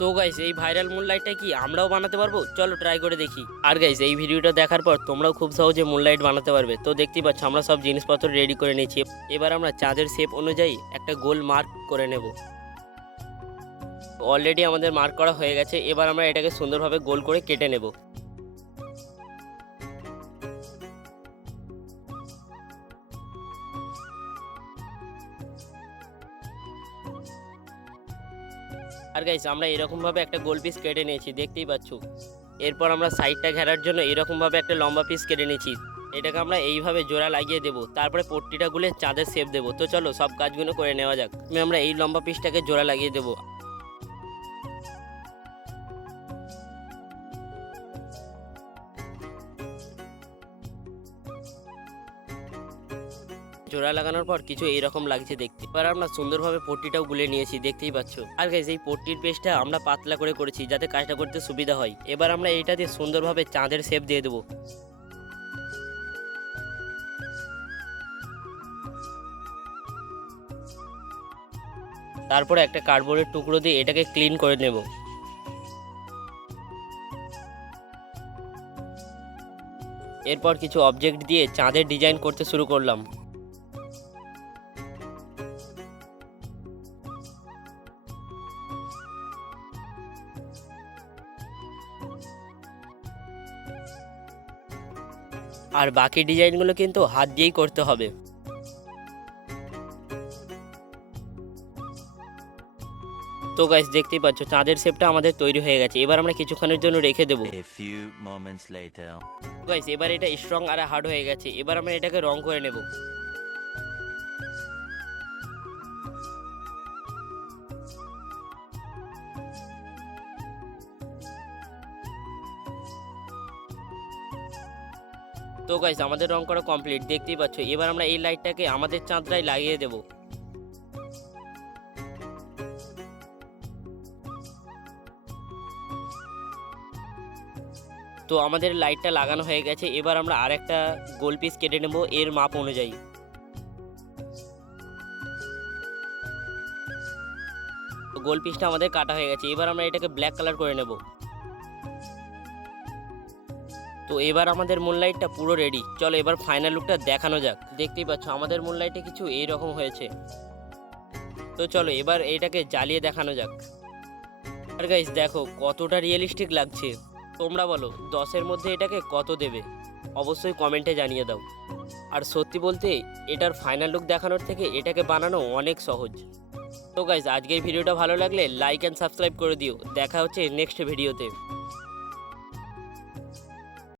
তো গাইস এই ভাইরাল মুনলাইটটা কি আমরাও বানাতে পারবো? চলো ট্রাই করে দেখি। আর গাইস এই ভিডিওটা দেখার পর তোমরাও খুব সহজে মুনলাইট বানাতে পারবে। তো দেখতেই পাচ্ছ আমরা সব জিনিসপত্র রেডি করে নিয়েছি। এবার আমরা চাঁদের শেপ অনুযায়ী একটা গোল মার্ক করে নেব। অলরেডি আমাদের মার্ক করা হয়ে গেছে। এবার আমরা এটাকে সুন্দরভাবে গোল করে কেটে নেব। আর গাইস আমরা এরকমভাবে একটা গোল পিস কেটে নিয়েছি, দেখতেই পাচ্ছ। এরপর আমরা সাইডটা ঘেরার জন্য এরকমভাবে একটা লম্বা পিস কেটে নিয়েছি। এটাকে আমরা এইভাবে জোড়া লাগিয়ে দেবো, তারপরে পট্টিটা গুলে চাঁদের শেপ দেবো। তো চলো সব কাজগুলো করে নেওয়া যাক। আমরা এই লম্বা পিসটাকে জোড়া লাগিয়ে দেবো। জোড়া লাগানোর পর কিছু এইরকম লাগছে দেখতে। এবার আমরা সুন্দরভাবে পট্টিটাও গুলে নিয়েছি, দেখতেই পাচ্ছ। আর গাইস এই পট্টির পেস্টটা আমরা পাতলা করে করেছি যাতে কাজটা করতে সুবিধা হয়। এবার আমরা এইটা দিয়ে সুন্দরভাবে চাঁদের শেপ দিয়ে দেবো। তারপরে একটা কার্ডবোর্ডের টুকরো দিয়ে এটাকে ক্লিন করে নেব। এরপর কিছু অবজেক্ট দিয়ে চাঁদের ডিজাইন করতে শুরু করলাম। আর বাকি ডিজাইনগুলো কিন্তু হাত দিয়েই করতে হবে। তো গাইস দেখতেই পাচ্ছ চাঁদের শেপটা আমাদের তৈরি হয়ে গেছে। এবার আমরা কিছুক্ষণের জন্য রেখে দেবো। A few moments later. Guys এবার এটা স্ট্রং আর হার্ড হয়ে গেছে। এবার আমরা এটাকে রং করে নেব। তো গাইস আমাদের রং করা কমপ্লিট, দেখতেই পাচ্ছ। এবার আমরা এই লাইটটাকে আমাদের চাঁদটায় লাগিয়ে দেব। তো আমাদের লাইটটা লাগানো হয়ে গেছে। এবার আমরা আরেকটা গোল পিস কেটে নেব এর মাপ অনুযায়ী। তো গোল পিসটা আমাদের কাটা হয়ে গেছে। এবার আমরা এটাকে ব্ল্যাক কালার করে নেব। তো এবার আমাদের মুনলাইটটা পুরো রেডি। চলো এবার ফাইনাল লুকটা দেখানো যাক। দেখতেই পাচ্ছ আমাদের মুনলাইটে কিছু এইরকম হয়েছে। তো চলো এবার এইটাকে জ্বালিয়ে দেখানো যাক। আর গাইস দেখো কতটা রিয়েলিস্টিক লাগছে। তোমরা বলো 10-এর মধ্যে এটাকে কত দেবে? অবশ্যই কমেন্টে জানিয়ে দাও। আর সত্যি বলতে এটার ফাইনাল লুক দেখানোর থেকে এটাকে বানানো অনেক সহজ। তো গাইস আজকের ভিডিওটা ভালো লাগলে লাইক অ্যান্ড সাবস্ক্রাইব করে দিও। দেখা হচ্ছে নেক্সট ভিডিওতে।